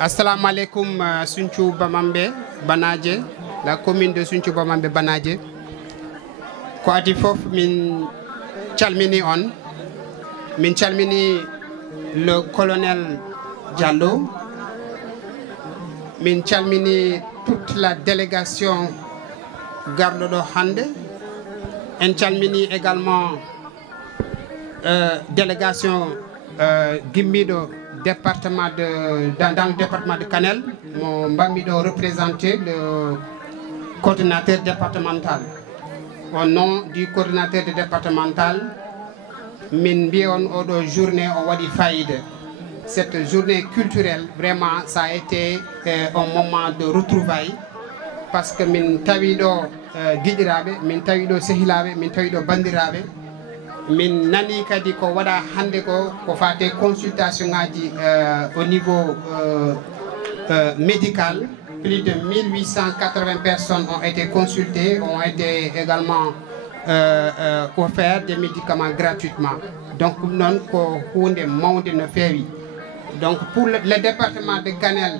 Assalamu alaikum Sinthiou Bamambé Banadje, la commune de Sinthiou Bamambé Banadje. Ko adi fof min calmini on, min calmini le colonel Diallo, min calmini toute la délégation garɗo hande, en calmini également délégation gimmiɗo département dans le département de Kanel, mon bamido représenté le coordinateur départemental. Au nom du coordinateur départemental, min bion odo journée on wadi faïde. Cette journée culturelle, vraiment, ça a été un moment de retrouvailles parce que min tawido guidirabe, min tawido sehilabe, min tawido bandirabe. Min nani kadi ko wada hande ko fate consultation ngaji au niveau médical. Plus de 1880 personnes ont été consultées, ont été également offerts des médicaments gratuitement. Donc non ko hunde mawde no fewi. Donc pour le département de Kanel,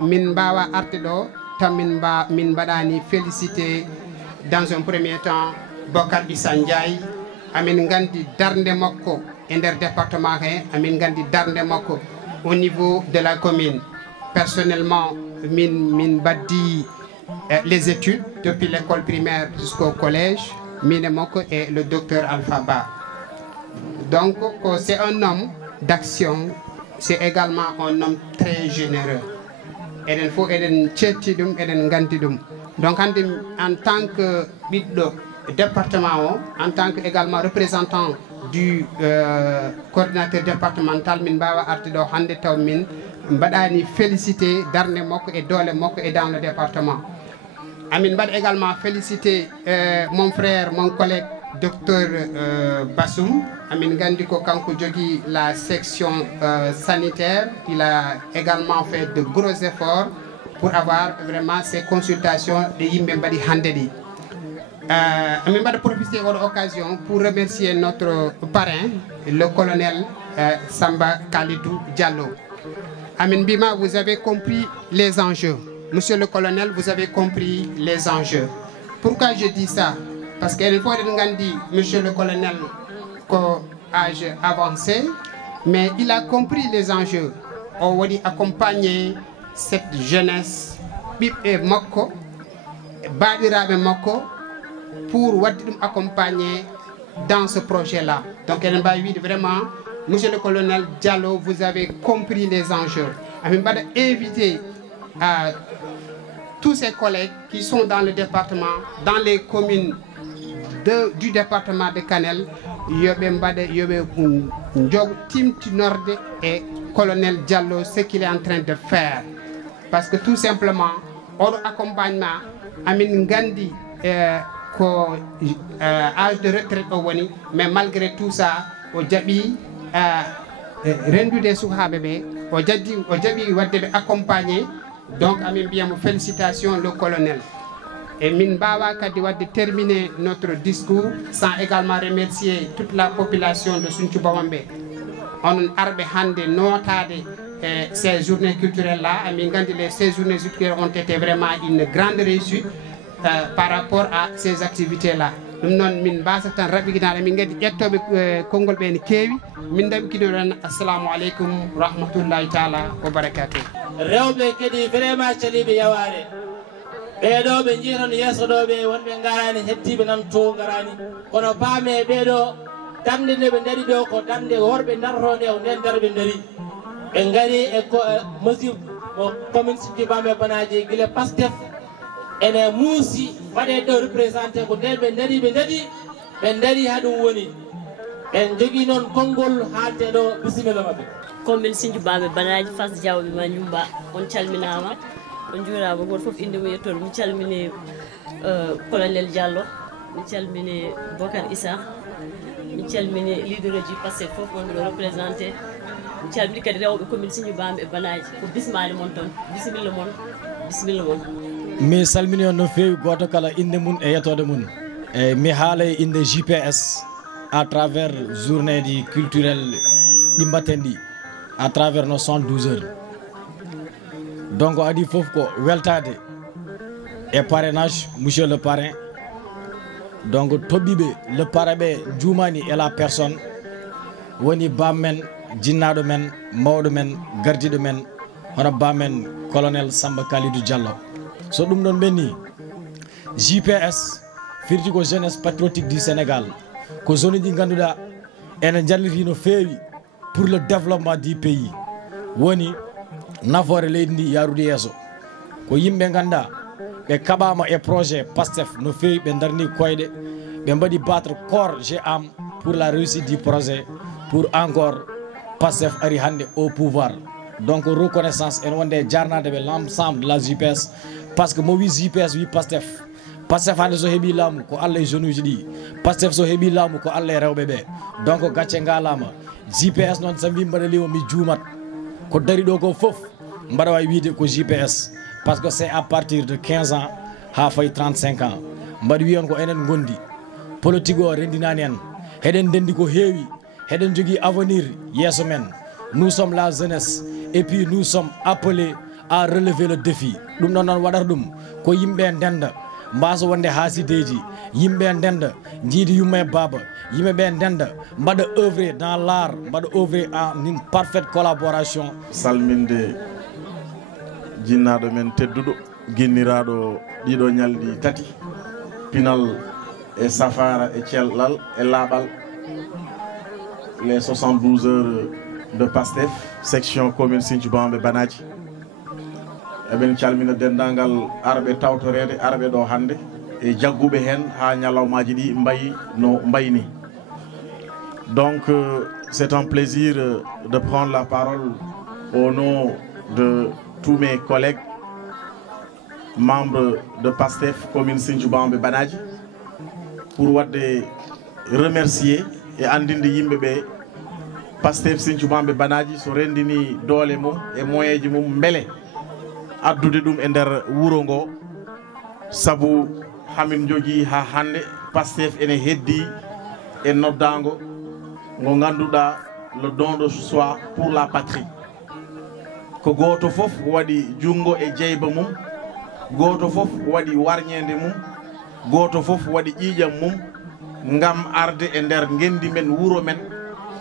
min bawa artedo tam min badani féliciter dans un premier temps Bokar Issa Ndiaye. Amin gandi darnde makko e nder département he, amin gandi darnde makko au niveau de la commune. Personnellement, min baddi les études depuis l'école primaire jusqu'au collège, min makko et le docteur Alpha Ba. Donc c'est un homme d'action, c'est également un homme très généreux. Eden fo eden cetti dum eden gandi dum. Donc en tant que biddo département, en tant que également représentant du coordinateur départemental, min bawa artido hande taw min badani féliciter darne moko et dole moko et dans le département. Amin bad également féliciter mon frère, mon collègue docteur Bassoum. Amin gandi ko kanko jogi la section sanitaire. Il a également fait de gros efforts pour avoir vraiment ces consultations de yimbe badi hande di. Je vais profiter de l'occasion pour remercier notre parrain, le colonel Samba Khalidou Diallo. Amin Bima, vous avez compris les enjeux. Monsieur le colonel, vous avez compris les enjeux. Pourquoi je dis ça? Parce qu'il faut dire, monsieur le colonel, âge avancé, mais il a compris les enjeux. On va accompagner cette jeunesse, Bip et Moko, Badirabe Moko, pour accompagner dans ce projet-là. Donc, vraiment, monsieur le colonel Diallo, vous avez compris les enjeux. Je vais inviter tous ces collègues qui sont dans le département, dans les communes du département de Kanel, Tim Nord et colonel Diallo, ce qu'il est en train de faire. Parce que tout simplement, hors accompagnement, Amin Gandhi, âge de retraite au Wani, mais malgré tout ça, au Djabi, rendu des souhabébé, au Djabi, accompagné. Donc, Amin bien, félicitations le colonel. Et Minbawa Kadi de terminer notre discours sans également remercier toute la population de Sinthiou Bamambé. On a hande notade ces journées culturelles-là. Ces journées culturelles ont été vraiment une grande réussite. Par rapport à ces activités-là. Nous min basatan rabigina min gadi ettobe kongol be ni kewi min dam kidoran assalamu alaykum rahmatullahi taala wa barakatuh. Rewbe kedi vraiment calibe yaware. Bedo be jiron yeso do be wonbe ngarani hettibe nan to ngarani kono paame bedo damde ne be dari do ko damde worbe darrode o den darbe dari. Be ngari e ko mesure mo commune Sinthiou Bamambé Banadje gile Pastef ene muusi waɗe ɗo représenté ko nden ɓe daari haɗum woni ɓen jogui noon konngol haalte ɗo bisimilla maɓɓe commune Sinthiou Bamambé Banadje Fass Diawɓe ma Jumba on calminama on juurama goto foof inde mum yettoɗo mi calmini colonel Diallo mi calmini Bokar Issa mi calmini leader uji Pastef foof wonɓe ɗo représenté mi calmini kadi rewɓe commune Sinthiou Bamambé Banadje ko bismali moon toon bisimilla moon mi salmini on no feewi goto kala inde mun e yettode mun e mi haala inde JPS à travers journée culturelle ɗi mbatten ɗi à travers nos 72 heures donc adi fof ko weltade et parrainage monsieur le parrain donc tobibe le parrain be djumani et la personne woni bammen jinnado men mawdo men gardido men hono bammen colonel Samba Kalidou Diallo so dum don benni JPS firti ko jeunesse patriotique du Sénégal ko zone di ganduda ene jalliti no feewi pour le développement du pays woni nafoore leydi ndi yarude yeso ko yimbe ganda be kabama e projet PASTEF no feewi be darni koyde be mbadi battre corps et âme pour la réussite du projet pour encore PASTEF ari hande au pouvoir donc reconnaissance en wonde jarnade be l'ensemble de la JPS parce que mo wi JPS wi PASTEF hande so hebi lamu ko Allah e jeunuji di PASTEF so hebi lamu ko Allah e rewbe be donc gatche ngalama JPS non sambi mbadalimo mi juumat ko dari do ko fof mbada way wiide ko JPS parce que c'est à partir de 15 ans ha fay 35 ans mbadi wiyon ko enen gondi politique o rendinani en heden dendi ko heewi heden jogi avenir yeso men nous sommes la jeunesse et puis nous sommes appelés à relever le défi dum non non wadar dum ko yimbe denda mbaso wonde hasideji yimbe denda jiidi yumme baba yimbe ben denda mbada œuvrer dans l'art mbada œuvrer en une parfaite collaboration salminde jinnado men teddudo ginnirado dido nyaldi tati pinal et safara et cellal et labal les 72 heures de PASTEF section commune Sinthiou Bambe Banadji eben calmina dendangal arbe tawtorede arbe do hande e jaggube hen ha nyalawmaji di mbayi no mbayni donc c'est un plaisir de prendre la parole au nom de tous mes collègues membres de PASTEF commune Sinthiou Bambe Banadji pour wadde remercier et andinde yimbe be PASTEF Sinthiou Bambe Banadji so rendini doole mum e moyeji mum mbele addude dum e der wuro ngo sabu hamin jogi ha hande PASTEF ene heddi e noddango ngo ganduda le don de soi pour la patrie ko goto fof wadi jungo e jeyba mum goto fof wadi warñede mum goto fof wadi ƴiƴam mum ngam arde e der ngendi men wuro men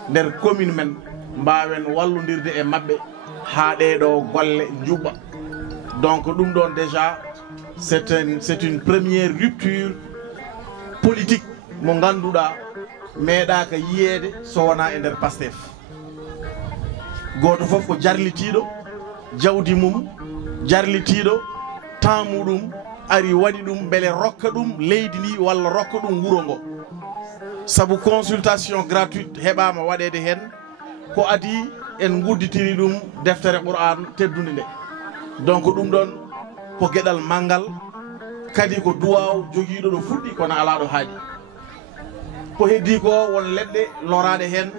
der commune men mbawen wallodirde e mabbe ha ɗeɗo golle jubba donc ɗum ɗon déjà c'est une première rupture politique mo ganduɗa meeɗa ka yiyede so wona e der PASTEF goto fof ko jarlitiɗo jawdi mum jarlitiɗo temps muɗum ari waɗi ɗum beele rokka ɗum leydi ndi walla rokka ɗum wuro ngo sabu consultation gratuite heɓama waɗede hen ko adi en gudditiri ɗum deftere Qur'an teddude nde donc ɗum ɗon ko gueɗal mangal kadi ko duwaw joguiɗo ɗo fuɗɗi kono ala ɗo haaɗi ko heddi ko won leɗɗe lorade hen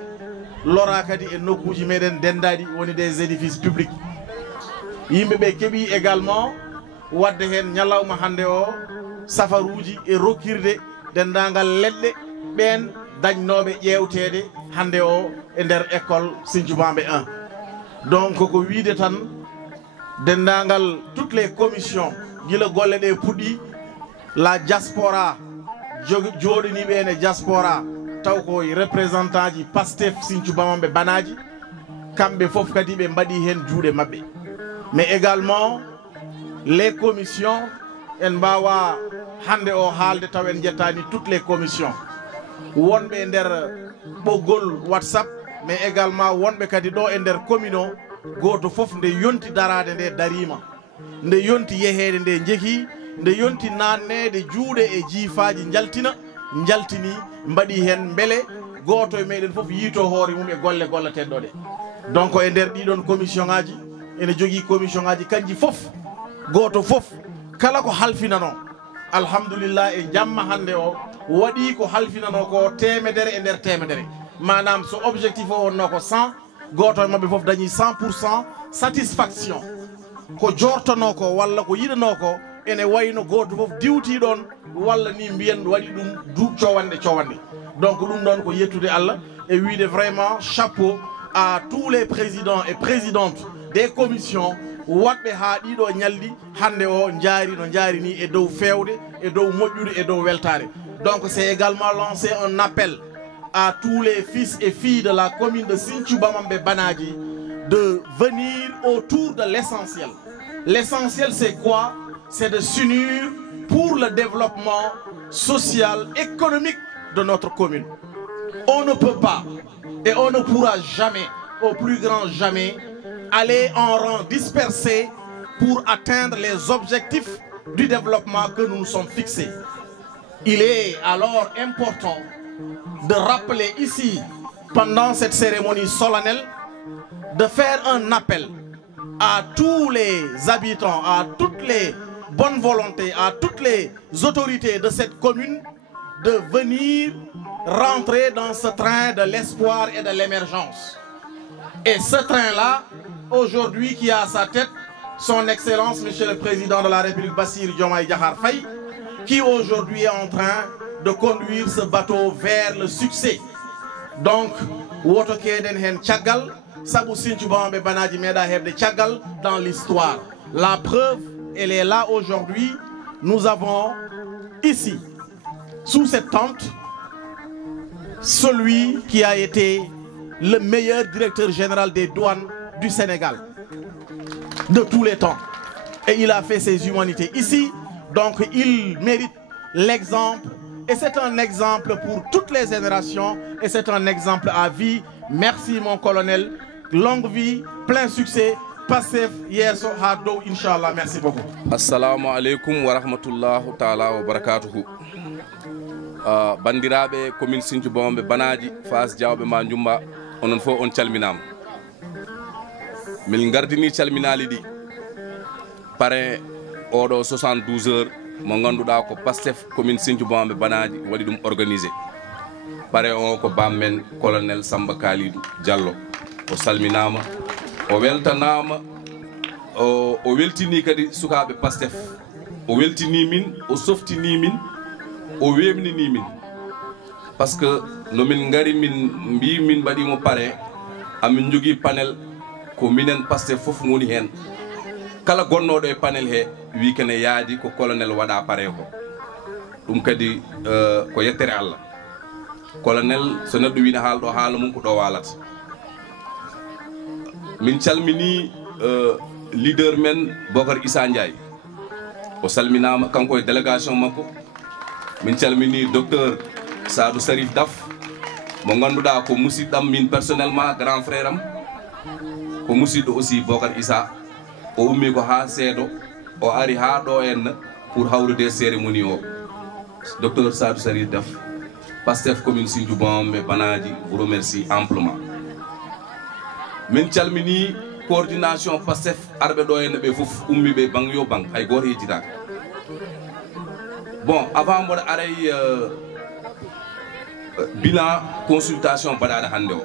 lora kadi e nokkuji meɗen dendaɗi woni des édifices publics yimɓeɓe keeɓi également wadde hen ñalawma hande o safaruji e rokkirde dendagal leɗɗe ɓen dañnoɓe ƴewtede hande o e nder école Sinthiou Bambe 1 donc ko wiide tan dendagal toutes les commissions gila golle ɗe puɗɗi la diaspora joɗiniɓe ene diaspora taw ko représentant ji PASTEF Sinthiou Bambe Banadji kamɓe fof kadi ɓe mbaɗi hen juuɗe mabɓe mais également les commissions en mbawa hande o haalde taw en jettani toutes les commissions wonɓe nder ɓoggol WhatsApp mais également wonɓe kadi ɗo e nder commune o goto fof nde yonti darade nde darima nde yonti yehede nde jeehi nde yonti nannede juuɗe e jiifaji jaltini mbaɗi hen beele goto e meɗen fof yiito hoore mum e golle golleteɗɗo ɗe donc e nder ɗiɗon commission ngaji ene jogui commission ngaji kanji fof goto fof kala ko halfinano alhamdulillah e jamma hande o waɗi ko halfinano ko temedere e nder temedere manam so objectif o wonno ko 100 goto e mabɓe fof dañi 100% satisfaction ko jortono ko walla ko yiɗano ko ene wayno goto fof diwti ɗon walla ni mbiyen waɗi ɗum cowande donc ɗum ɗon ko yettude Allah et wiide vraiment chapeau à tous les présidents et présidentes des commissions wonɓe ha ɗiɗo ñalɗi hande o jaari no jaari ni e dow fewde e dow moƴƴude e dow weltare. Donc c'est également lancé un appel à tous les fils et filles de la commune de Sinthiou Bamambé Banadji de venir autour de l'essentiel. L'essentiel c'est quoi? C'est de s'unir pour le développement social, économique de notre commune. On ne peut pas et on ne pourra jamais, au plus grand jamais, aller en rang dispersé pour atteindre les objectifs du développement que nous nous sommes fixés. Il est alors important de rappeler ici, pendant cette cérémonie solennelle, de faire un appel à tous les habitants, à toutes les bonnes volontés, à toutes les autorités de cette commune de venir rentrer dans ce train de l'espoir et de l'émergence. Et ce train-là, aujourd'hui, qui a à sa tête son Excellence, Monsieur le Président de la République, Bassirou Diomaye Diakhar Faye, qui aujourd'hui est en train de conduire ce bateau vers le succès. Donc, woto keden hen tiagal, sabu Sinthiou Bamambé Banadji meda hebde tiagal dans l'histoire. La preuve, elle est là aujourd'hui. Nous avons ici, sous cette tente, celui qui a été le meilleur directeur général des douanes du Sénégal de tous les temps. Et il a fait ses humanités ici. Donc il mérite l'exemple. Et c'est un exemple pour toutes les générations. Et c'est un exemple à vie. Merci mon colonel. Longue vie, plein succès. Pastef Yesso ha dow inchallah. Merci beaucoup. Assalamu alaikum wa rahmatullahi ta'ala wa barakatuhu. Bandiraɓe commune Sinthiou Bamambé Banadji Fass Diawɓe ma Njumba onon fof on calminama. Min gardini calminali ɗi parrain oɗo 72 heures mo ganduɗa ko Pastef commune Sinthiou Bamambé Banadji waɗi ɗum organisé. Parrain o ko bammen colonel Samba Kalidou Diallo o salminama o weltanama o weltini kadi sukaɓe Pastef o weltini min o softini min o wemnini min par ce que no min gari min mbi min mbaɗimo parrain amin jogui panel ko minen Pastef fof ngoni hen kala gonnoɗo e panel he wi kene yaadi ko colonel waɗa parrain ko ɗum kadi ko yettere Allah. Colonel so neɗɗo wina haalɗo haala mum ko ɗo walata. Min calmini leader men Bocar Issa Ndiaye o salminama kanko e délégation makko. Min calmini docteur Sadou Sarif Daf mo ganduɗa ko musidɗam min personnellement grand frère am ko musidɗo aussi Bocar Issa o ummi ko ha seedo o ari ha ɗo en pour hawrude cérémonie o. Docteur Sadou Sarif Daf Pastef commune Sinthiou Bamambé Banadji vous remercie amplement. Min calmini coordination Pastef arɓe ɗo en ɓe fof ummi ɓe bang yo bang hay goto yejjitaka. Bon, avant mboɗo aray bilan consultation baɗaɗo hande o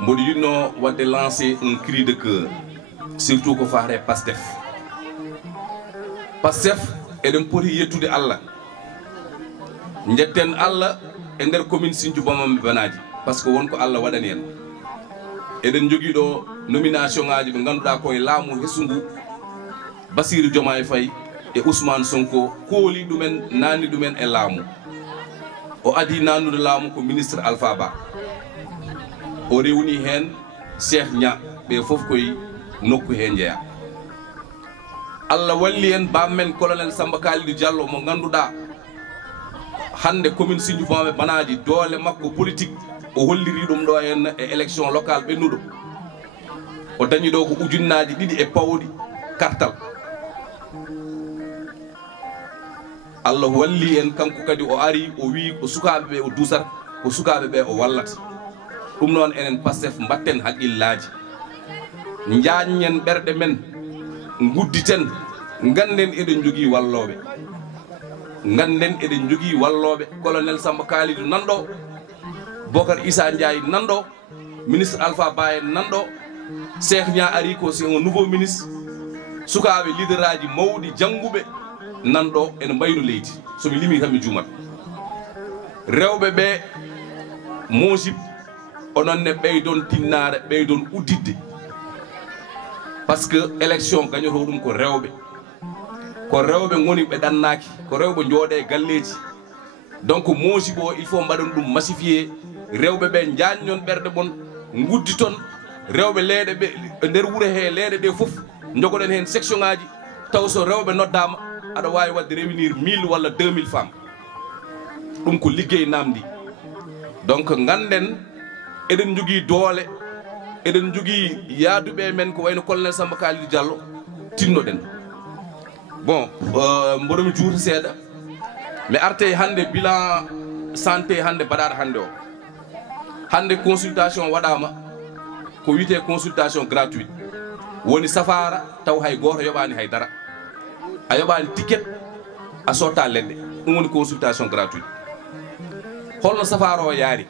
mboɗo yinno wadde lancer un cri de cœur surtout ko faare Pastef. Pastef eɗen poti yettude Allah jetten Allah e nder commune Sinthiou Bamambé Banadji par ce que wonko Allah waɗani en. Eɗen jogui ɗo nomination ngaji ɓe ganduɗa koye laamu hesungu Bassirou Diomaye Faye e Ousmane Sonko kooli ɗumen nanni ɗumen e laamu o adi nannude laamu ko ministre Alpha Ba o rewni hen Cheikh Nia ɓe fof koye nokku he jeeya. Allah walli en bammen colonel Samba Kalidou Diallo mo ganduɗa hande commune Sinthiou Bamambé Banadji doole makko politique o holliri ɗum ɗo hen e élection locale ɓennuɗo o dañi ɗo ko ujunnaji ɗiɗi e pawɗi kartal. Allah walli en kanko kadi o ari o wi ko sukaɓe ɓe o dusat ko sukaɓe ɓe o wallata. Ɗum noon enen Pastef mbatten haqqillaji jañen ɓerɗe men gudditen ganden eɗen jogui walloɓe ganden eɗen jogui walloɓe. Colonel Samba Kalidou nanɗo, Bocar Issa Ndiaye nanɗo, ministre Alpha Ba en nanɗo, Cheikh Nia ari ko c'est un nouveau ministre, sukaɓe leader aji mawɗi jangguɓe nanɗo ene mbayno leydi somi limi tan mi juumat. Rewɓe ɓe mosib ononne ɓeydon tinnare ɓeydon uddidde parce que élection gañoto ɗum ko rewɓe ngoni ɓe ɗannaki ko rewɓe jooɗe galleji donc mosibo il faut mbaɗon ɗum massifier rewɓe ɓe jaññon ɓerɗe mon gudditon rewɓe leeɗe ɓe nder wuuro he leeɗe ɗe fof jogoɗen hen section ngaji taw so rewɓe noddama aɗa wawi wadde réunir 1000 walla 2000 femmes ɗum ko liggey namdi donc ganden eɗen jogui doole eɗen jogui yaaduɓe men ko wayno colonel Samba Kalidou Diallo tinnoɗen bon mboɗomi juuta seeɗa mi arte hande bilan santé hande mbaɗaɗo hande o hande consultation waɗama ko wiyete consultation gratuite woni safara taw hay goto yoɓani haydara a yoɓani ticket a sotta leɗɗe ɗum woni consultation gratuite holno safara o yaari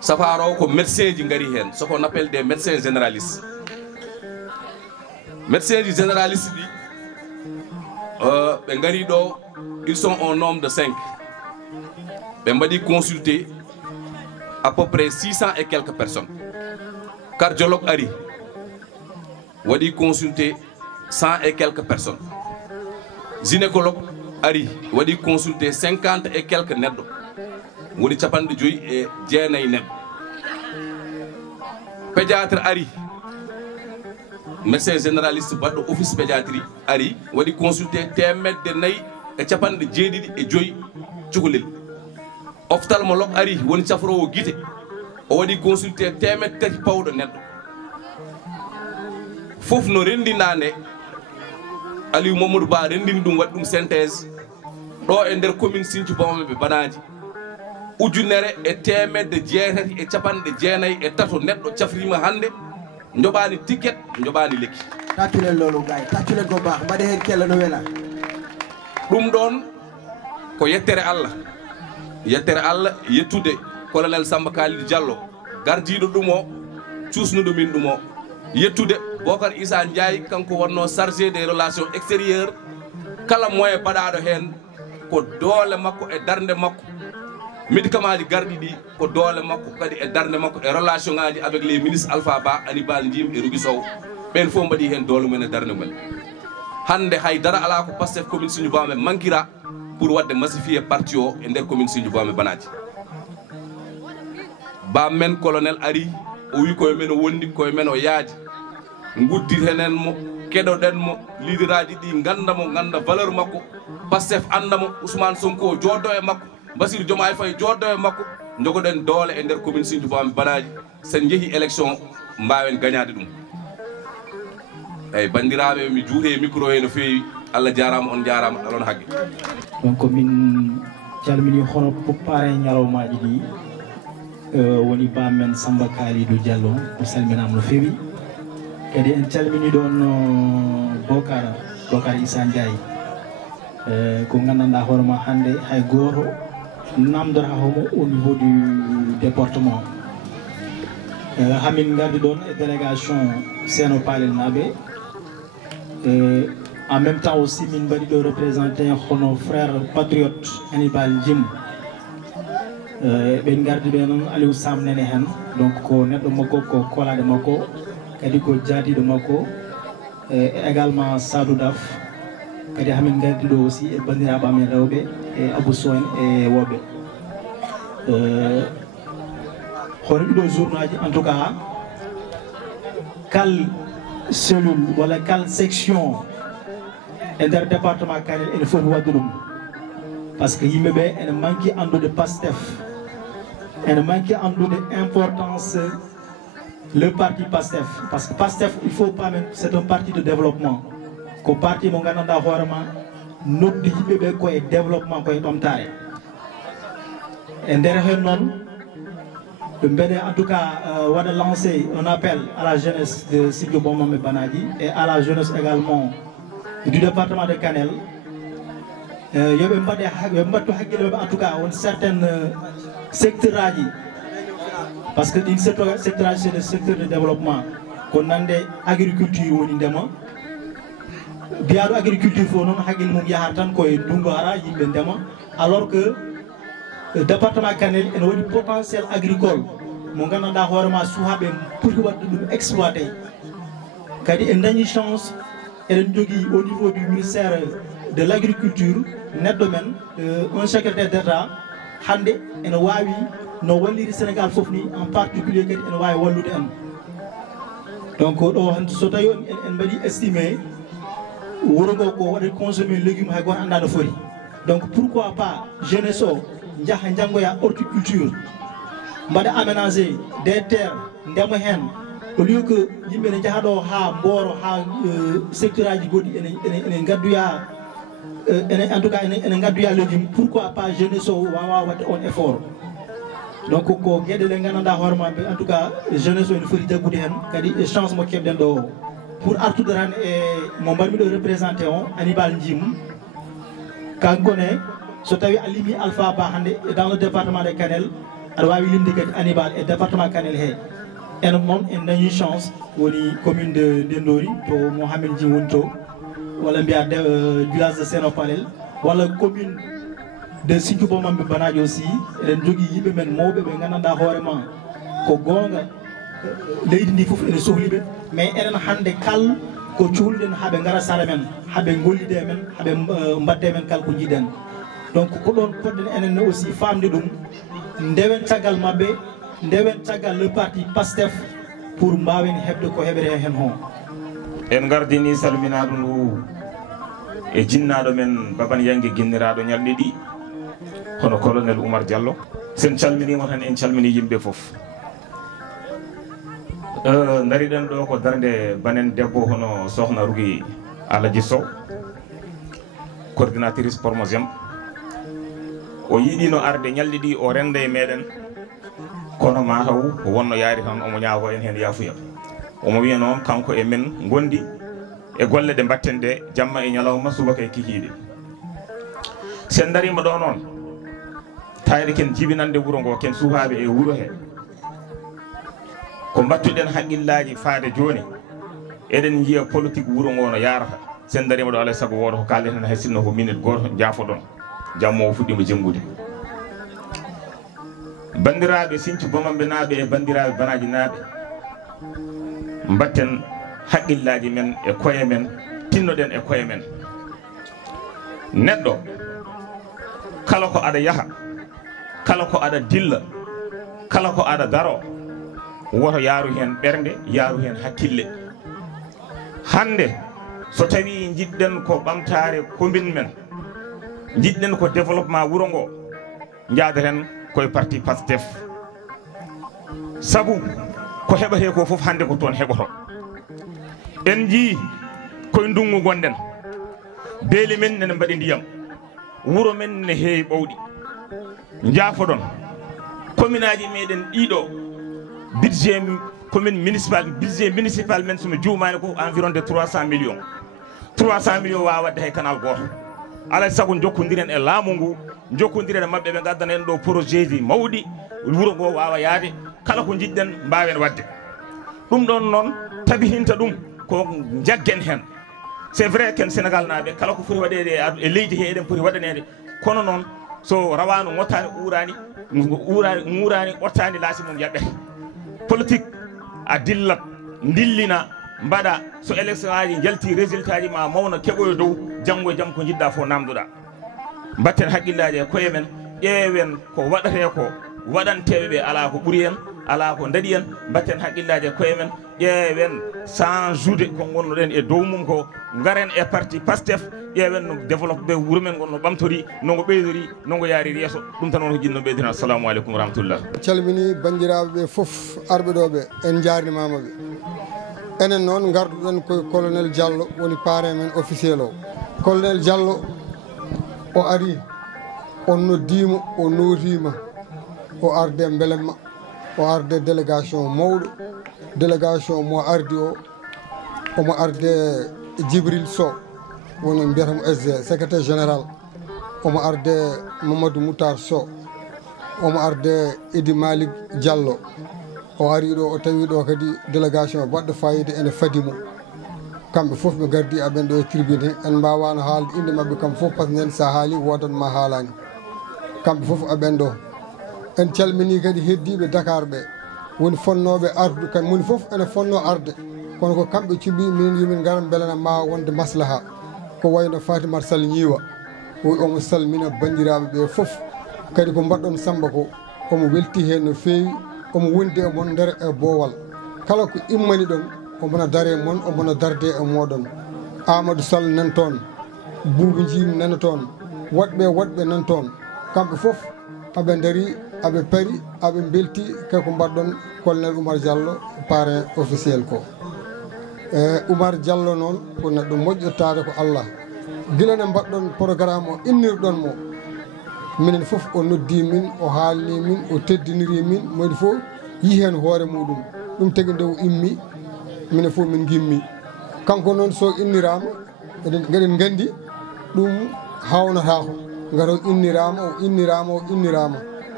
safara o ko médecin ji gari hen ce qu'on appelle des médecins généralistes médecin ji généraliste ɗi ɓe gari ɗo ils sont au nombre de 5 ɓe mbaɗi consulter à peu près 600 et quelques personnes cardiologue ari waɗi consulter 100 et quelques personnes gynécologue ari waɗi consulter 50 et quelques neɗɗo woni capanɗe joyyi e jeenayyi neɗɗo pédiatre ari médecin généraliste baɗɗo office pédiatrie ari waɗi consulter 104 e capanɗe jeeɗiɗi e joyyi cukalel ophtalmologue ari woni cafrowo guite o waɗi consulter 300 pawɗo neɗɗo fof no rendinande Aliou Mamadou Ba rendini ɗum waɗi ɗum synthèse ɗo e nder commune Sinthiou Bamaɓe Banaji ujunere e 393 neɗɗo cafrima hande joɓani ticket joɓani lekki tacculen lolu gay tacculen ko baax mbaɗe hen kella no wela ɗum ɗon ko yettere Allah yettude colonel Samba Kalidou Diallo gardiɗo ɗum o cuusnuɗo min ɗum o yettude Bocar Issa Ndiaye kanko wonno chargé des relations extérieures kala moyen baɗaɗo hen ko doole makko e darde makko médicament ji garɗi ɗi ko doole makko kadi e darde makko e relation ngaji avec les ministres Alpha Ba Hannibal Djim e Rougui Sow ɓen fof mbaɗi hen doole mumen e darde mumen hande haydara ala ko Pastef commune Sinthiou Bamaɓe manquira pour wadde massifier parti o e nder commune Sinthiou Bamaɓe Banaji bam men colonel ari o wi koye men o wondi koye men o yaaji gudditenen mo keɗoɗen mo leader aji ɗi ganda valeur makko Pastef andamo Ousmane Sonko joddo e makko Bassirou Diomaye Faye joddo e makko jogoɗen doole e nder commune Sinthiou Bamaɓe Banaji sen jeehi élection mbawen gagnade ɗum eyyi bandiraɓe mi juuɗe micro he no feewi Allah jarama on jarama alon hagge donc min calmini hono poppare ñalawmaji ɗi woni bamen Samba Kalidou Diallo o salminama no feewi kadi en calmini ɗon Bocar Issa Ndiaye ko gandanɗa hoorema hande hay goto namdora homo au niveau du département hamin gardi ɗon e délégation Seno Palel naɓe en même temps aussi min mbaɗi ɗo représenté hono frère patriote Hannibal Djim ɓen gardi ɓe noon Aliou Sam nene hen donc ko neɗɗo makko ko kolaɗe makko kadi ko jaadiɗo makko également Sadou Daf kadi hamin gardi ɗo aussi e bandiraɓe amen rewɓe e Abou Sow en e woɓɓe hono ɗiɗo journée aji en tout cas kal cellule walla kal section e nder département Kanel ene foti wadde ɗum par ce que yimɓeɓe ene manqui andude Pastef ene manqui andude importance le parti Pastef parce que Pastef il faut pas même c'est un parti de développement ko parti mo gandanɗa hoorema noddi yimɓeɓe koye développement koye ɗomtare e nder hen noon ɓe mbeɗe en tout cas waɗa lancé un appel à la jeunesse de Sinthiou Bamaɓe Banaji et à la jeunesse également du département de Kanel yoɓe mbattu haqqille en tout cas on certaines secteur aji par ce que ɗin secteur aji c'est des secteurs de développement ko nande agriculture woni ndema biyaɗo agriculture fo noon haqqille mum yahata tan koye ndungu ara yimɓe ndema alors que département Kanel ene waɗi potentiel agricole mo gandanɗa hoorema suuhaɓe poti wadde ɗum exploité kadi en dañi chance eɗen jogui au niveau du ministère de l'agriculture neɗɗo men un secrétaire d'état hande ene wawi no walliri Sénégal fof ni en particulier kadi ene wawi wallude en donc ɗo han so tawi en mbaɗi estimé wuro ngo ko waɗa consommé légume hay goto anda no foti donc pourquoi pas jeunesse o jaaha janggoya horticulture mbaɗa aménager des terres ndema hen au lieu que yimɓe ne jaaha ɗo ha Mboro ha secteur aji goɗɗi ene gadduya en tout cas ene gadduya légume pourquoi pas jeunesse o wawa wadde on effort donc ko gueɗe ɗe gandanɗa hoorema ɓe en tout cas jeunesse o ene foti jaggude hen kadi chance mo keɓɗen ɗo o pour artude tan e mo mbarmi ɗo représenté o Hannibal Djim kankone so tawi a limi Alpha Ba hande dans le département de Kanel aɗa wawi limde kadi Hannibal e département Kanel he en moom en dañi chance woni commune de Ndendori to Mohamed Djim woni to walla mbiya village de Seno Palel walla commune de Sinthiou Mambe Banaji aussi eɗen jogui yimɓe men mawɓe ɓe gandanɗa hoorema ko gonga leydi ndi foof ene sohliɓe mais enen hande kal ko cuhluɗen haaɓe gara sara men haaɓe gollide men haaɓe mbadde men kala ko jiiɗen donc ko ɗon poɗɗen enen aussi famde ɗum ndewen caggal mabɓe ndewen caggal le parti PASTEF pour mbawen hebde ko heɓere hen ho en gardini salminaɗo ndu e jinnaɗo men Baban Yangue guinniraɗo ñalɗe ɗi hono colonel Oumar Diallo sen calminimo tan en calmini yimɓe foof dariɗen ɗo ko darde banen debbo hono sohna Rougui Aladji Sow coordinatrice Promosem o yiɗino arde ñalɗi ɗi o renda e meɗen kono mataw wonno yaari tan omo ñaago en hen yafuya omo wiya noon kanko e men gondi e golle ɗe mbatten de jamma e ñalawma subaka e kikiɗe sen darima ɗo noon tawde ken jibinande wuuro ngo ken suuhaɓe e wuuro he ko mbattuɗen haqqillaji faade joni eɗen jiiya politique wuuro ngo no yarata sen darima ɗo alay saago woto ko kaleten hay sinno ko minute goto jaafoɗon jammo o fuɗɗima jenggude bandiraɓe Sinthiou Bamambé naaɓe e bandiraɓe Banaji naaɓe mbatten haqqillaji men e koye men tinnoɗen e koye men neɗɗo kala ko aɗa yaaha kala ko aɗa dilla kala ko aɗa daro woto yaaru hen ɓernde yaaru hen hakkille hande so tawi jiɗɗen ko ɓamtare commune men jiɗɗen ko développement wuuro ngo jaadeten koye parti PASTEF sabu ko heɓate ko foof hande ko toon heɓoto en jii koye ndungu gonɗen beeli men nene mbaɗi ndiyam wuuro men ne heewi ɓowɗi jaafoɗon commune aji meɗen ɗiɗo budget commune municipal budget municipal men somi juumani ko environ de 300 millions 300 millions wawa wadde hay canal goto alay saago jokkodiren e laamu ngu jokkodiren e mabɓe ɓe gaddana en ɗo projet ji mawɗi wuuro ngo wawa yaade kala ko jiɗɗen mbawen wadde ɗum ɗon noon tabihinta ɗum ko jaggen hen c'est vrai ken Sénégal naaɓe kala ko foti waɗede e leydi he eɗen poti waɗanede kono noon so rawanu ngottani uurani ottani laasi mum yaɓɓete politique a dillat dillina mbaɗa so élection aji jalti résultat ji ma mawna keɓoyo dow janggo e jaam ko jiɗɗa fof namdoɗa mbatten haqqillaji e koye men ƴeewen ko waɗate ko waɗanteɓe ɓe ala ko ɓuuri en ala ko daɗi en mbatten haqqillaji e koye men ƴeewen sans jude ko gonnoɗen e dow mum ko garen e parti PASTEF ƴeewen no développe ɓe wuuro men gonno ɓamtori nongo ɓeydori nongo yaari yesso ɗum tan on ko jinno ɓeydina assalamu aleykum wa rahmatullah calmini bandiraɓe ɓe foof arɓe ɗo ɓe en jarnimamaɓe enen noon garduɗen koye colonel Diallo woni parrain men officiel o colonel Diallo o ari on noddima o notima o arde belemma o arde délégation mawɗo délégation mo ardi o omo arde Djibril Sow woni mbiyatamo SG secrétaire général omo arde Mamadou Moutar Sow omo arde Idi Malik Diallo o ari ɗo o tawi ɗo kadi délégation baɗɗo fayida ene fadimo kamɓe fof ɓe gardi aɓen ɗo e tribune he en mbawano haalde inde mabɓe kamɓe fof par ce que nden sa haali wodanma haalani kamɓe fof aɓen ɗo en calmini kadi heddiɓe Dakar ɓe woni fonnoɓe ardu kan moni fof ene fonno arde kono ko kamɓe cuɓi minen yomin gara belana ma wonde maslaha ko wayno Fatimata Sall ñiiwa omo salmina bandiraɓe ɓe fof kadi ko mbaɗɗon Samba ko omo welti hen no feewi omo wondi e mon nder e boowal kala ko immani ɗon omona dare mon omona darde e moɗon Amadou Sall nan toon Boubou Djim nana toon woɗɓe nan toon kamɓe fof aɓe daari aɓe pari aɓe belti kako mbaɗɗon colonel Oumar Diallo parrain officiel ko Oumar Diallo noon ko neɗɗo moƴƴottade ko Allah gila ne mbaɗɗon programme o innirɗon mo minen fof o noddi min o haalni min o teddiniri min moni fof yi hen hoore muɗum ɗum tagui nde o immi minen fof min gimmi kanko noon so innirama eɗen gandi ɗum hawnatako gara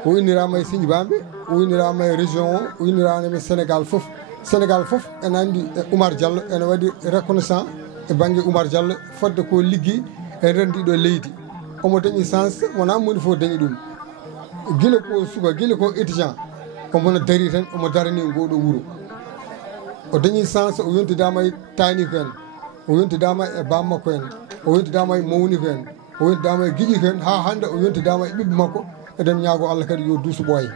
o innirama e Sinthi Bambe o innirama e région o innirama e Sénégal fof ene andi Oumar Diallo ene waɗi reconnaissant e banggue Oumar Diallo fodde ko liggi e rendiɗo leydi omo dañi sens wona moni fof dañi ɗum guila ko suka guila ko étudiant omono daari tan omo darani ngoɗo wuuro o dañi sens o yontidama e tani ko en o yontidama e bammakko en o yontidama e mawni ko en o yontidama e guiƴi ko en ha hande o yontidama e ɓiɓɓe makko eɗen ñaago Allah kadi yo duuso ɓooya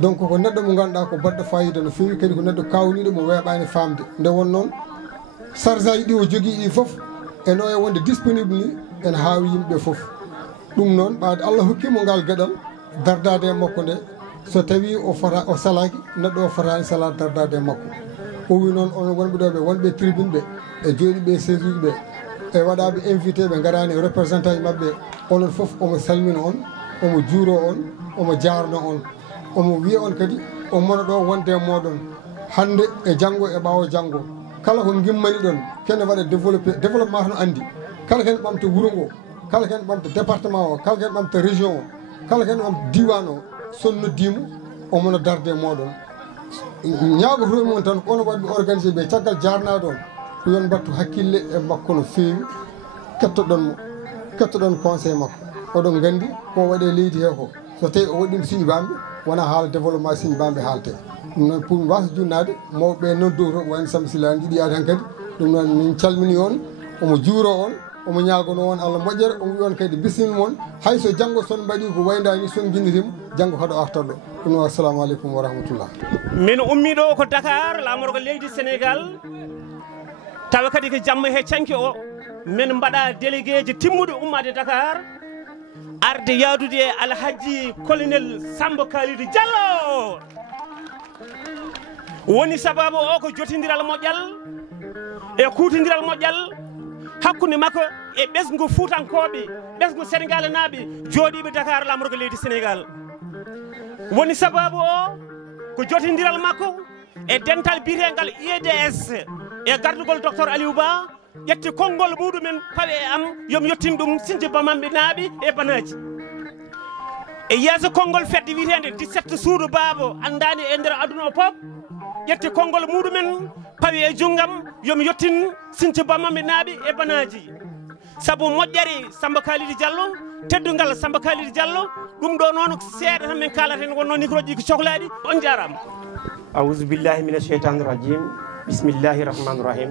donc ko neɗɗo mo ganduɗa ko baɗɗo fayida no fewi kadi ko neɗɗo kawniɗo mo weeɓani famde nde won noon charge aji ɗi o jogui ɗi foof eno e wonde disponible ni ene haawi yimɓeɓe foof ɗum noon ɓaade Allah hokkimo ngal gueɗal dardade e makko nde so tawi o salaki neɗɗo o fotani salade dardade e makko o wi noon on wonɓe ɗo ɓe wonɓe tribune ɓe e jooɗiɓe siège uji ɓe e waɗaɓe invité ɓe garani représentant ji mabɓe onon foof omo salmina on omo juuro on omo jarno on omo wiya on kadi o mona ɗo wonde e moɗon hande e janggo e ɓawo janggo kala ko gimmani ɗon kene waɗa développement tan andi kala ken ɓamta wuuro ngo kala ken ɓamta département o kala ken ɓamta région o kala ken ɓamta diwan o son noddimo omono darde e moɗon ñagotomi on tan ono waɗɓe organisé ɓe caggal jarnade on ko yon mbattu hakkille e makko no fewi kettoɗon conseil makko oɗon gandi ko waɗe leydi he ko so tawi o waɗi ɗum Sinthi Bambe wona haala développement Sinthi Bambe haalte ɗum noon pour wasa junnade mawɓe noddo to wayno Samba Sylla jiiɗi yaade han kadi ɗum noon min calmini on omo juuro on omo ñaagono on Allah moƴƴere omo wi on kadi bisimilla moon hayso janggo son mbaɗi ko waydani son jinnitima janggo kadi o artat ɗo ɗum noon assalamu aleykum wa rahmatullah min ummi ɗo ko Dakar lamorgo leydi Sénégal tawa kadi ko jamma he canki o min mbaɗa délégué ji timmuɗo ummade Dakar arde yaadude e Alhaji colonel Samba Kalidou Diallo woni sababu o ko jotodiral moƴƴal e kutodiral moƴƴal hakkude makko e ɓesgu Fuutankoɓe ɓesgu Sénégal naaɓe jooɗiɓe Dakar lamorgo leydi Sénégal woni sababu o ko jotodiral makko e dental biyetegal IEDS e gardugol docteur Aliou Ba ƴetti konngol muɗumen pawe e am yomi yettin ɗum Sinthi Bambe naaɓe e banaji e yeeso konngol fedde witede 17 suudu baabo andani e nder aduna o pop ƴetti konngol muɗumen pawe e junggam yomi yettin Sinthi Bambe naaɓe e banaji saabu moƴƴere Samba Kalidou Diallo teddugal Samba Kalidou Diallo ɗum ɗo noon seeɗa tan min kalaten wonno micro ji ko cohlaɗi on jarama أعوذ بالله من الشيطان الرجيم بسم الله الرحمن الرحيم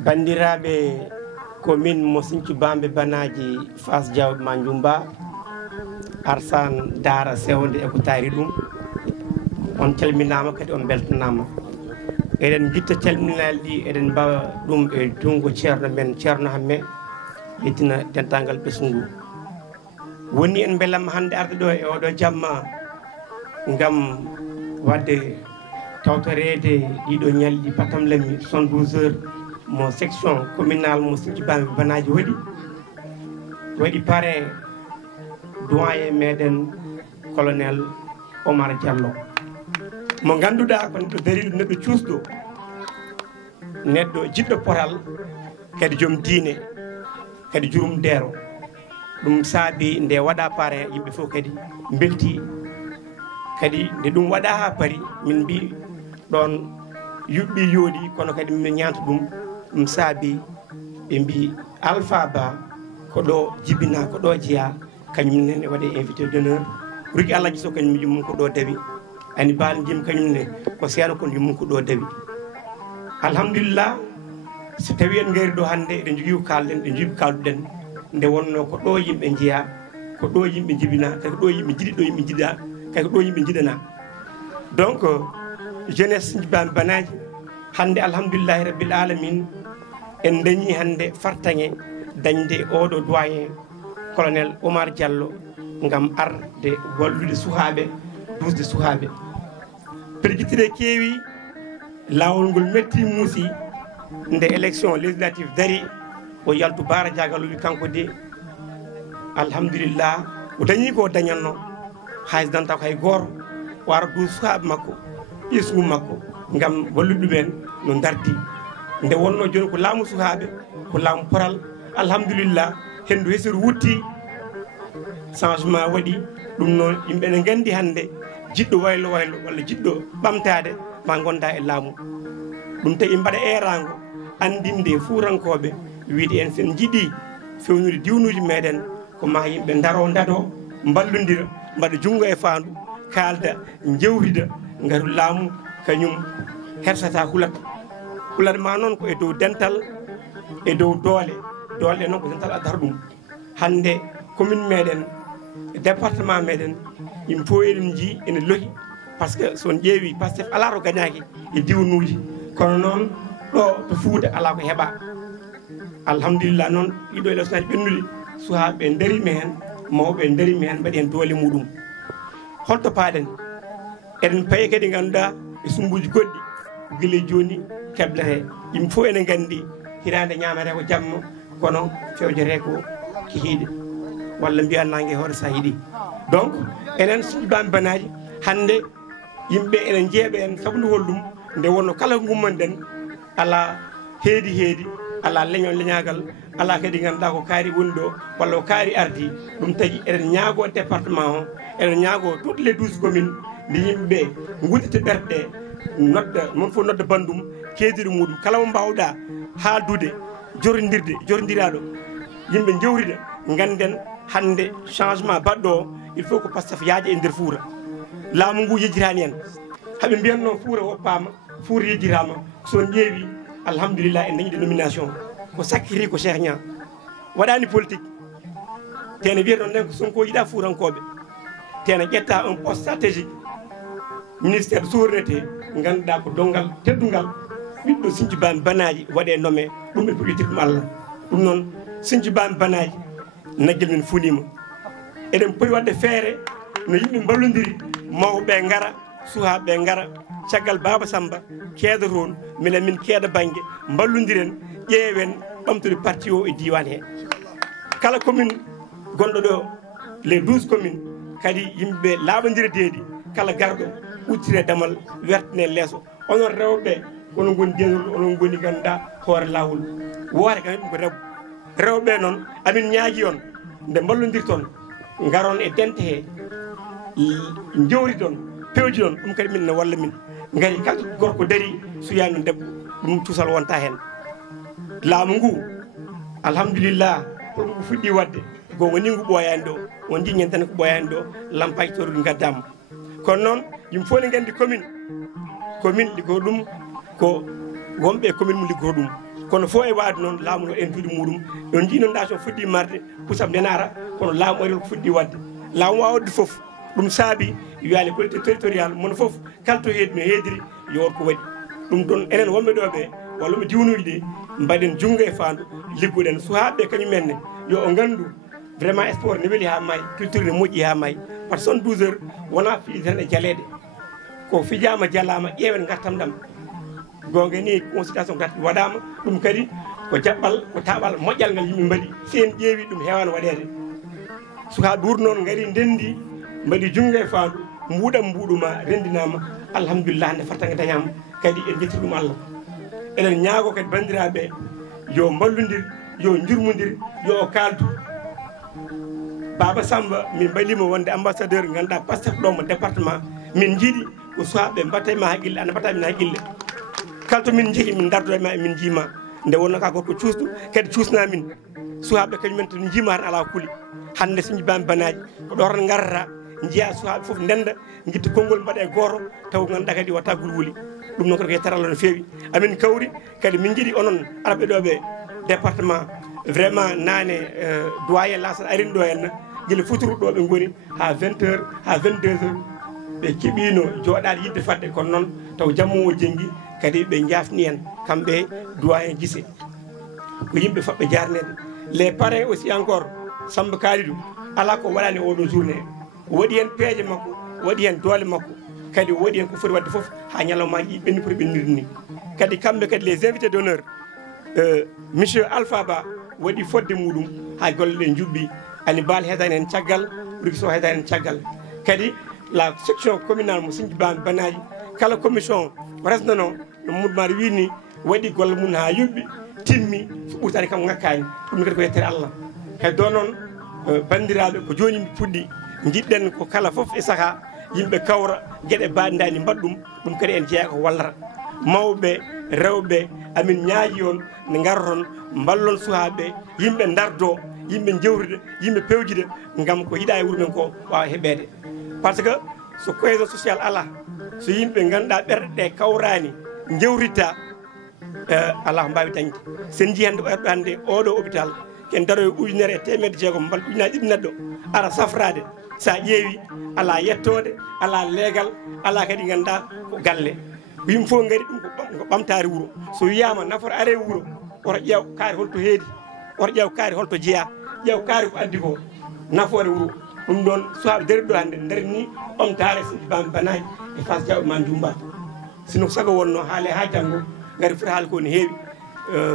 bandiraɓe komin mo Sinthi Bambe banaji Fass Diawɓe Manjumba Arsane Dara sewnde eko taari ɗum on calminama kadi on beltanama eɗen jitta calminali ɗi eɗen mbawa ɗum e jungo ceerno men ceerno hamme yettina dental ɓesgu woni en beelamma hande arde ɗo e oɗo jamma ngam wadde tawtorede ɗiɗo ñalɗi patam lami 72 heures mo section communal mo Sinthi Bambe banaji waɗi parrain doyen meɗen colonel Oumar Diallo mo ganduɗa ko neɗɗo dariɗo neɗɗo cuusɗo neɗɗo jiɗɗo potal kadi joom diine kadi jurum deero ɗum saabi nde waɗa parrain yimɓe fof kadi belti kadi nde ɗum waɗa ha paari min mbi ɗon yuɓɓi yooɗi kono kadi min ñanta ɗum saabi ɓe mbi Alpha Ba ko ɗo jibina ko ɗo jeeya kañum nene waɗe invité d'honneur ruki Allah so kañum yimum ko ɗo dawi ani baal jim kañum ne ko seeɗa kon yimum ko ɗo dawi alhamdulillah so tawi en ngari ɗo hannde eɗen jogii ko kalɗen ɗe jiiɓi kalduɗen nde wonno ko ɗo yimɓe jeeya ko ɗo yimɓe jibina kay ko ɗo yimɓe jiɗi ɗo yimɓe jiɗa kay ko ɗo yimɓe jiɗana donc jeunesse Bambi Banaji hannde alhamdulillahi rabbil alamin en dañi hannde fartaŋe dañde oɗo doyen colonel Oumar Diallo ngam arde wallude suhaaɓe dusde suhaaɓe perjitire keewi laawol ngol metti muusi nde élection législative dari o yaltu Bara Diagallo wi kanko de alhamdulillah o dañi ko dañanno hayso danta ko hay goto wara du suhaaɓe makko ƴesgu makko ngam wallude ɗumen no dardi nde wonno joni ko laamu suhaaɓe ko laamu poral alhamdulillah hendu hesir wutti changement waɗi ɗum noon yimɓe ne gandi hannde jiɗɗo waylo waylo walla jiɗɗo ɓamtade ma gonda e laamu ɗum tagi mbaɗa erago andinde fuurankoɓe wiide en sen jiiɗi fewnude diwnuji meɗen ko ma yimɓe dado mballodira mbaɗa junngo e faandu kalda jewtida ngaaru laamu kañum hersata hulat ma noon ko e dow dental e dow doole ɗe noon ko dental addata ɗum hannde commune meɗen département meɗen yimɓe fof eɗen jii ene lohi par ce que son ƴeewi Pastef ala to gañaki e diwnuji kono noon ɗo to Fuuta ala ko heeɓa alhamdulillah noon ɗiɗo élection aji ɓennuɗi suhaaɓe darimi hen mawɓe darimi hen mbaɗi hen doole muɗum holto paaɗen eɗen paye kadi ganduɗa e sumbuji goɗɗi guila joni keblete yimɓe fof ene gandi hirande ñamete ko jamma kono fewjete ko kihiɗe walla mbiya nangue hoore sa yiiɗi donc enen suñu Bambi Banaji hande yimɓe enen jeeɓe en sabu hollum nde wonno kala ko gummanɗen ala heedi ala leñagal ala kadi ganduɗa ko kaari woni ɗo walla ko kaari ardi ɗum tagui eɗen ñaago département o eɗen ñaago toutes les 12 communes nde yimɓeɓe guddita ɓerɗe nodda mon fof nodda bandum keediɗo muɗum kala mo mbawɗa haaldude jorodiraɗo yimɓe jewrida ganden hande changement baɗɗo o il faut que Pastef yaaja e nder Fuuta laamu ngu yejjitani en haɓe mbiyanno Fuuta woppama Fuuta yejjitama son ƴeewi alhamdulillah en dañi dénomination ko sakkiri ko Cheikh Niang waɗani politique tene wiyata on nden ko Sonko yiɗa Fuutankoɓe tene ƴetta un poste stratégique ministére de souveraineté ganduɗa ko dongal teddugal ɓiɗɗo Sinthiou Bambi Banaji waɗe nommé ɗum e poƴƴitir ɗum Allah ɗum noon Sinthiou Bambi Banaji nagguel men funima eɗen poti wadde feere no yimɓe ballodiri mawɓe gara suhaaɓe gara caggal Baba Samba keeda toon minen min keeda banggue ballodiren ƴeewen ɓamtude parti o e diwan he kala commune gonɗo ɗo les 12 communes kadi yimɓeɓe laaɓodira deedi kala garɗo uttire damal wertane leeso onon rewɓe onon goni denol onon goni ganduɗa hoore lawol woore kam ɗum ko rewɓe noon amin ñaagui on nde ballodirton garon e dente he jewri ɗon pewji ɗon ɗum kadi min ne walla min gari kala gorko daari suyani no debbo ɗum cuusal wonta hen laamu ngu alhamdulillah holko ngu fuɗɗi wadde gongo ni ngu ɓooyani ɗo on jiñen tan ko ɓooyani ɗo lampaji toruɗi gaddama kono noon yimɓe fof ne gandi commune liggo ɗum ko wonɓe commune mo liggoto ɗum kono fo e waade noon laamu no en duuɗi muɗum on jii inondation fuɗɗi marde pusam nenara kono laamu ari ko fuɗɗi wadde laamu wawa wadde foof ɗum saabi wiya les collectivités territoriales mono foof kala to heedi no heediri yo won ko waɗi ɗum ɗon enen wonɓe ɗo ɓe walla mi diwnuji ɗi mbaɗen junggo e faandu liggoɗen suhaaɓe kañumenne yo o gandu vraiment sport ne weeli ha maayi culture ne moƴƴi ha maayi par 72 heures wona fiide tan e jaleɗe ko fijama jalama ƴeewen gartam ɗam gonga ni consultation gati waɗama ɗum kadi ko jaɓɓal ko taɓal moƴƴal ngal yimɓe mbaɗi sen ƴeewi ɗum hewano waɗede sukaɓe wuur noon gaari ndendi mbaɗi junggo e faandu mbuɗam mbuɗuma rendinama alhamdulillah hande fartange dañama kadi en jettiri ɗum Allah eɗen ñaago kadi bandiraɓe yo ballodir yo jurmodir yo o kaldu Baba Samba min mbalima wonde ambassadeur ganduɗa Pastef ɗo mo département min jiiɗi ko sukaɓe mbattayma haqqille anda mbatta min haqqille kala to min jeehi min dardo e ma min jiima nde wonno ka gorko cuusɗo kadi cuusna min sukaɓe kañumen to jiima tan ala kuuli hande Sinthiou Bambi Banaji ko ɗo tan garata jiya suhaaɓe fof ndenda guitta konngol mbaɗa e goto taw ganduɗa kadi watta gulwuli ɗum noon kadi koye tarallo no feewi amin kawri kadi min jiiɗi onon arɓe ɗo ɓe département vraiment nane doyen lasan arini ɗo henna guila futuru ɗo ɓe goni ha 20 heures ha 22 heures ɓe keeɓino jooɗade yidde fadde kono noon taw jamma o jenggi kadi ɓe jafni en kamɓe doyen Guissé ko yimɓe fabɓe jarnede les parrains aussi encore Samba Kalidou ala ko waɗani oɗo journée waɗi hen peeje makko waɗi hen doole makko kadi waɗi hen ko foti wadde foof ha ñalawmaji ɓenni poti ɓennirde ni kadi kamɓe kadi les invités d'honneur monsieur Alpha Ba waɗi fodde muɗum ha golle ɗe jubbi ani baal heetani hen caggal ɓurki so heetani hen caggal kadi la section communale mo Sinthiou Banaji kala commission resnono no Mamadou Mari wini waɗi golle mum ha yuɓɓi timmi so ɓurtani kam ngakkani ɗum kadi ko yettere Allah heddo noon bandiraɓe ko joni puɗɗi jiɗɗen ko kala foof e saaha yimɓe kawra gueɗe bandani mbaɗɗum ɗum kadi en jeeya ko wallata mawɓe rewɓe amin ñaaji on ne garoton ballon suhaɓe yimɓe dardo yimɓe jewtude yimɓe pewjide gam ko yiiɗa e wuuro men ko wawa heɓede par ce que so cohésion social ala so yimɓe ganduɗa ɓerɗe ɗe kawrani jewritta ala ko mbawi dañde sen jii hande ɓerɗo hande oɗo hôpital ken daro e ujunere e temedde jeegom mbal ujunaji ɗiɗi neɗɗo ara safrade sa ƴeewi ala yettode ala leegal ala kadi ganduɗa ko galle yimɓe fof gaari ɗum ko ɓamtare wuuro so wiyama nafoore are wuuro oto ƴeew kaari holto heedi oto ƴeew kaari holto jeeya ƴeew kaari ko addi ko nafoore wuuro ɗum ɗon suwaɓe dari ɗo hande darini ɓamtare Sinthiou Banaji e Fass Diawɓe ma Jumba sino sago wonno haale ha janggo gari foti haala ko ne heewi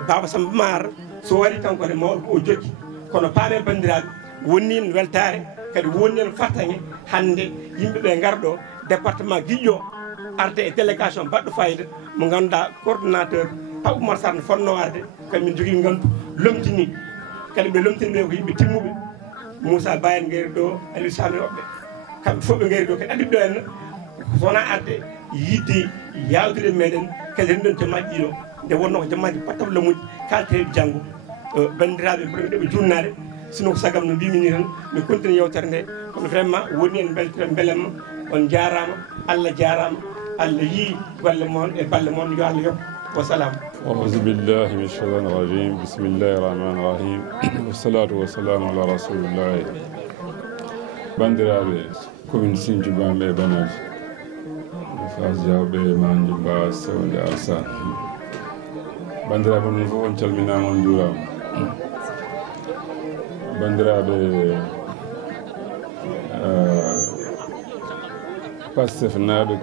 Baba Samba Mar so waɗi kankone mawɗo ko o jokki kono paame bandiraɓe wonni en weltare kadi wonni en fartaŋe hande yimɓeɓe garɗo département Guiƴo arde e délégation baɗɗo fayida mo ganduɗa coordonnateur Pape Oumar Sarr ne fonno arde kadi min jogui gandu lomtini kadi ɓe lomtini ɓe ko yimɓe timmuɓe Moussa Bayen gaari ɗo Aliou Sami oɓɓe kamɓe fof ɓe gaari ɗo kadi addiɓe ɗo henna sowona arde yidde yawtude meɗen kadi renndon jammaji ɗiɗo nde wonno ko jammaji battable muji kalteɗe janggo bandiraɓe mboɗo ɗeɓe jurnade sino ko sagam no mbimini tan min continue yewtere nde kono vraiment woni en beltire beelemma on jarama Allah jarama Allah yii golle moon e balle moon yo Allah yokk wassalam أعوذ بالله من الشيطان الرجيم بسم الله الرحمن الرحيم والصلاة والسلام على رسول الله bandiraɓe commune Sinthiou Banaji Fass Diawɓe ma Jumba Sewnde Alassane bandiraɓe non fof on calminama on juurama bandiraɓe Pastef naaɓe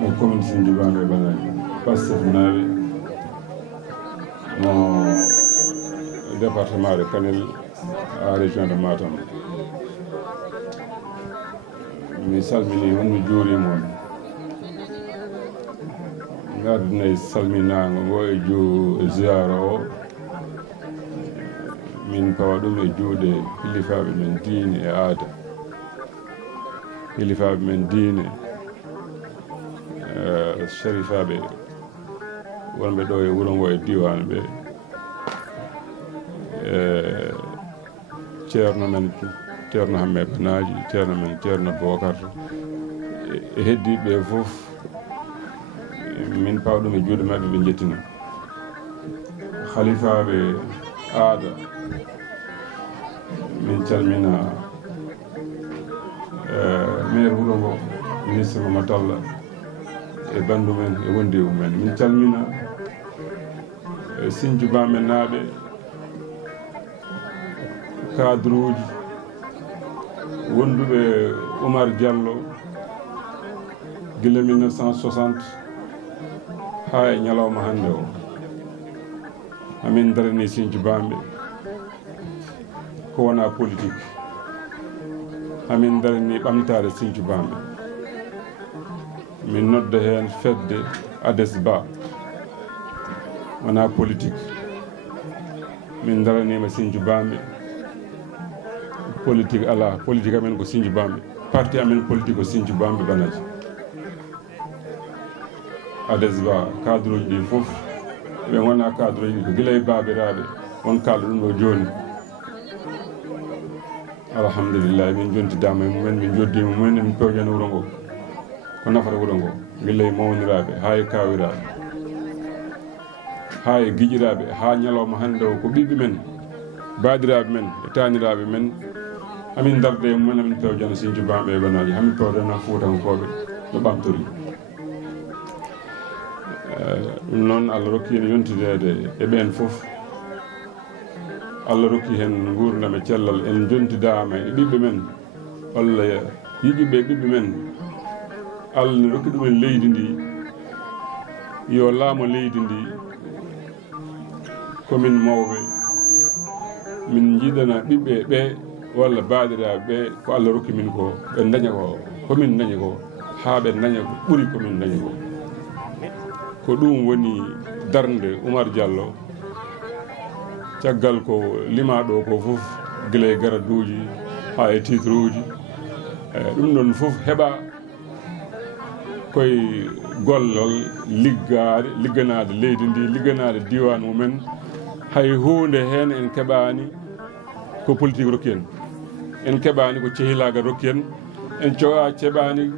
mo commune Sinthiou Banaji Pastef naaɓe mo département de Kanel à région de Matam mi salmini on mi juurima on gardina e salminago ngo e ziyara o min pawa ɗum e juuɗe hilifaɓe men diine e aada hilifaɓe men diine sharifaɓe wonɓe ɗo e wuuro ngo e diwan ɓe ceerno men ceerno Hammet Banaji ceerno men ceerno Bocar e heddiɓe fof min pawa ɗum e juuɗe mabɓe ɓe jettina khalifaɓe aada min calmina maire wuuro ngo ministre Mamadou Talla e bandu men e wondiwu men min calmina Sinthiou Banaji naaɓe cadre uji wonduɓe Oumar Diallo gila 1960 ha e ñalawma hande o amin darani Sinthiou Banaji ko wona politique amin darani ɓamtare Sinthiou Banaji min nodda hen fedde Ades Ba wona politique min daranima Sinthiou Banaji politique ala politique amen ko Sinthiou Banaji parti amen politique ko Sinthiou Banaji Ades Ba cadre uji ɗi fof ɓe gona cadre uji ko guila e babiraɓe on kalɗo ɗum ɗo joni alhamdulillah min jontidama e mumen min joddima mumen emin pewjani wuro ngo ko nafata wuro ngo guila e mawniraɓe ha e kawiraɓe ha e guiƴiraɓe ha ñalawma hande o ko ɓiɓɓe men baadiraɓe men e taniraɓe men amin darde e mumen amin pewjana Sinthiou Bamɓe e Banaji hamin pewdana Fuutankoɓe no ɓamtori ɗum noon Allah rokki en yontidede e ɓen foof Allah rokki hen gurdam e cellal en jontidama e ɓiɓɓe men walla yiƴiɓe ɓiɓɓe men Allah ne rokki ɗumen leydi ndi yo laamo leydi ndi komin mawɓe min jiiɗana ɓiɓɓe ɓe walla baadiraɓe ɓe ko Allah rokki min ko ɓe daña ko komin dañi ko ha ɓe daña ko ɓuuri komin dañi ko ɗum woni darde Oumar Diallo caggal ko limaɗo ko fof guila e garaduji ha e titre uji ɗum ɗon fof heeɓa koye gollal ligganade leydi ndi ligganade diwan mumen hay hunde hen en keɓani ko politique rokki en keɓani ko cehilagal rokki en ceɓani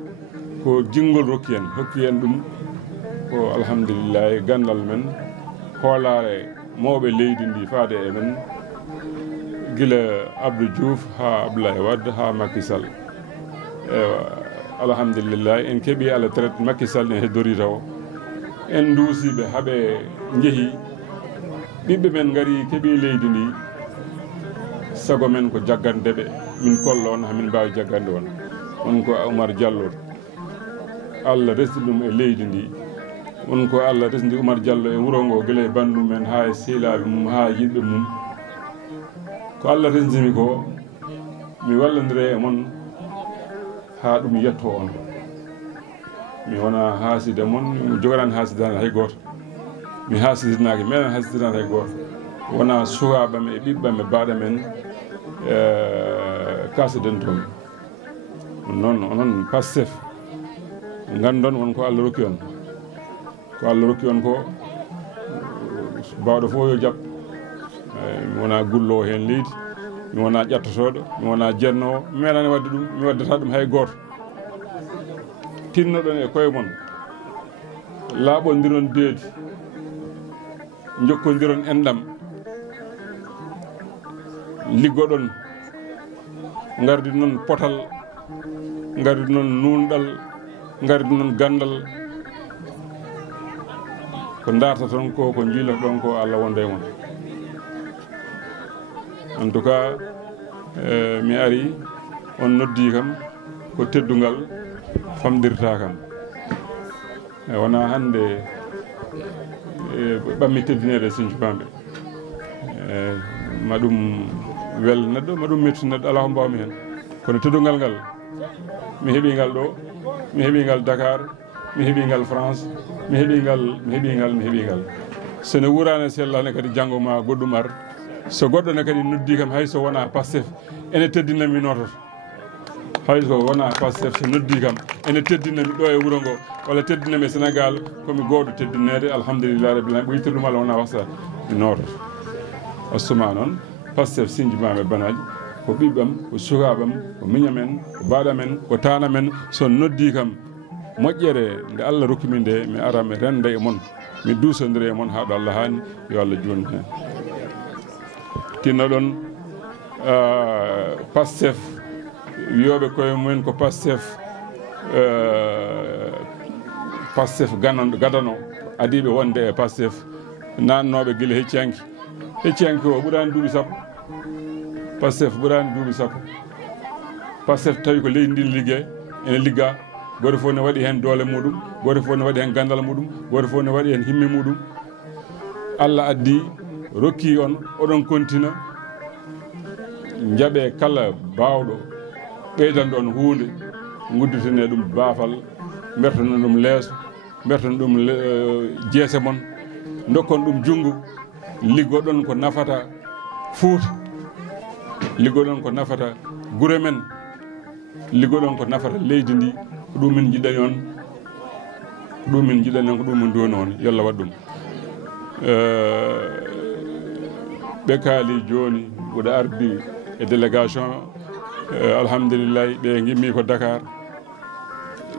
ko jinngol rokki en hokki en ɗum ko alhamdulillahi gandal men hoolare mawɓe leydi ndi faade e men gila Abdou Diouf ha Abdoulaye Wade ha Macky Sall alhamdulillahi en keeɓi ala traite Macky Sall en heddori taw en duusiɓe haaɓe jeehi ɓiɓɓe men gari keeɓi leydi ndi sago men ko jaggandeɓe min kolla on hamin mbawi jaggande on ko Oumar Diallo Allah resdi ɗum e leydi ndi on ko Allah resdi Oumar Diallo e wuro ngo guila e bandum men ha e sehilaɓe mum ha e yiɗɓe mum ko Allah resdimi ko mi wallodire e mon ha ɗum yetto on mi wona haaside mon mi jogorani haasidade hay goto mi haasidinaki meɗen haasidinade hay goto wona sukaɓam e ɓiɓɓam e baɗa men kasiden toon noon onon Pastef gandon won ko Allah rokki on ko bawɗo fof yo jaab mi wona gullowo hen leydi mi wona ƴattotoɗo mi wona jennowo mi meeɗani wadde ɗum mi waddata ɗum hay goto tinnoɗon e koye mon laaɓodiron deedi jokkodiron enɗam liggoɗon gardi noon potal gardi noon nunɗal gardi noon gandal ko darta toon ko jiilata ɗon ko Allah wonde e mon en tout cas mi ari on noddi kam ko teddungal famdirta kam wona hande ɓammi teddinede Sinthiou Bamɓe maɗum wel neɗɗo maɗum metti neɗɗo ala ko mbawmi hen kono teddungal ngal mi heeɓi ngal ɗo mi heeɓi ngal Dakar mi heeɓi ngal France mi heeɓi ngal sene wurane sellane kadi janggo ma goɗɗum ar so goɗɗo ne kadi noddi kam hay so wona Pastef ene teddinami nototo hay so wona Pastef so noddi kam ene teddinami ɗo e wuro ngo walla teddinami e Sénégal komi goto teddinede alhamdulillah rabbil alamin ɓoyitir ɗum Allah wona wasta mi nototo ostuma noon Pastef Sinthiou Bamɓe Banaji ko ɓiɓɓam ko sukaɓam ko miñamen ko baɗamen ko tanamen so noddi kam moƴƴere nde Allah rokki min nde mi ara mi renda e mon mi dusodira e mon ha ɗo Allah hani yo Allah joni hen tinno ɗon Pastef wiyoɓe koye mumen ko Pastef gadano adiɓe wonde e Pastef nannoɓe guila hecciyanki o ɓuurani duuɓi sappo Pastef ɓuurani duuɓi sappo Pastef tawi ko leydi ndi liggue ene ligga goto fof ne waɗi hen doole muɗum goto fof ne waɗi hen gandal muɗum goto fof ne waɗi hen himme muɗum Allah addi rokki on oɗon kontina jaaɓe kala bawɗo ɓeydan ɗon hunde gudditane ɗum baafal bertono ɗum leeso bertono ɗum jeese mon dokkon ɗum junggo liggoɗon ko nafata Fouta liggoɗon ko nafata gure men liggoɗon ko nafata leydi ndi ko ɗum min jiɗani on ko ɗum min jiɗani on ko ɗum min duwani on yo Allah waɗ ɗum ɓe kaali joni mboɗo ardi e délégation alhamdulillah ɓe gimmi ko Dakar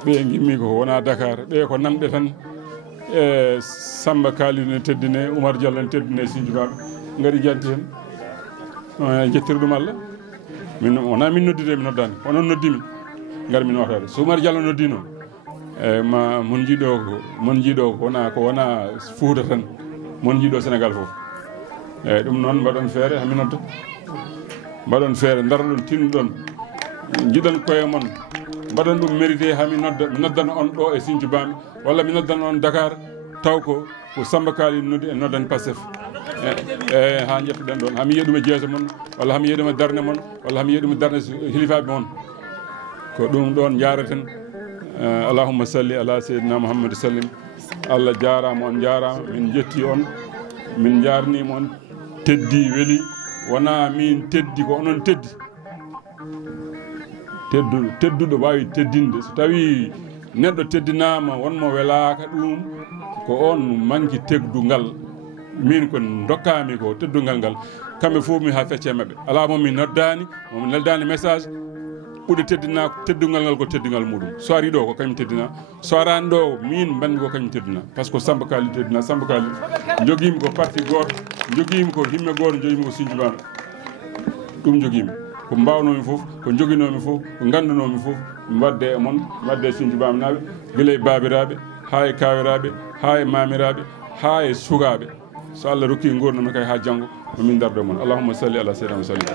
ɓe gimmi ko wona Dakar ɓe ko namɓe tan e Samba Kalidou ne teddine Oumar Diallo ne teddine Sindioubaɓe gari janti hen jettir ɗum Allah min wona min noddide mi noddani onon noddimi gari min watade so Oumar Diallo noddino ma mon jiiɗo ko wona Fouta tan mon jiiɗo Sénégal foof eyyi ɗum noon mbaɗon feere hami nodda mbaɗon feere daroɗon tinnuɗon jiɗon koye mon mbaɗon ɗum mérité hami nodda mi noddana on ɗo e Sinthiou walla mi noddana on Dakar taw ko Samba Kalidou noddi e noddani Pastef e ha jettuɗen ɗon hami yiya ɗum e jeese mon walla hami yiya ɗum e darde mon walla hami yiya ɗum e darde hilifaɓe mon ko ɗum ɗon jareten allahumma salli ala seydina Mouhamadou sallim Allah jarama on jarama min jetti on min jarnima on teddi weeli wona min teddi ko onon teddi tedduɗo wawi teddinde so tawi neɗɗo teddinama wonmo welaka ɗum ko on manki tegdugal min ko dokkami ko teddugal ngal kamɓe fof mi ha fecce mabɓe ala momi noddani momi neldani message ɓuuri teddugal ngal ko teddugal muɗum so ari ɗo ko kañum teddina so arani ɗo min banmi ko kañum teddina par ce que Samba Kalidou teddina Samba Kalidou joguimi ko parti goto joguimi ko himme goto joguimi ko Sinthiou ɗum joguimi ko mbawnomi foof ko joguinomi foof ko gandunomi foof mbadde e moon mbadde e Sinthiou naɓe guila e babiraɓe ha e kawiraɓe ha e mamiraɓe ha e sukaɓe so Allah rokki gurdam kay ha janggo momin darde moon allahumma salli ala sayyidina sallim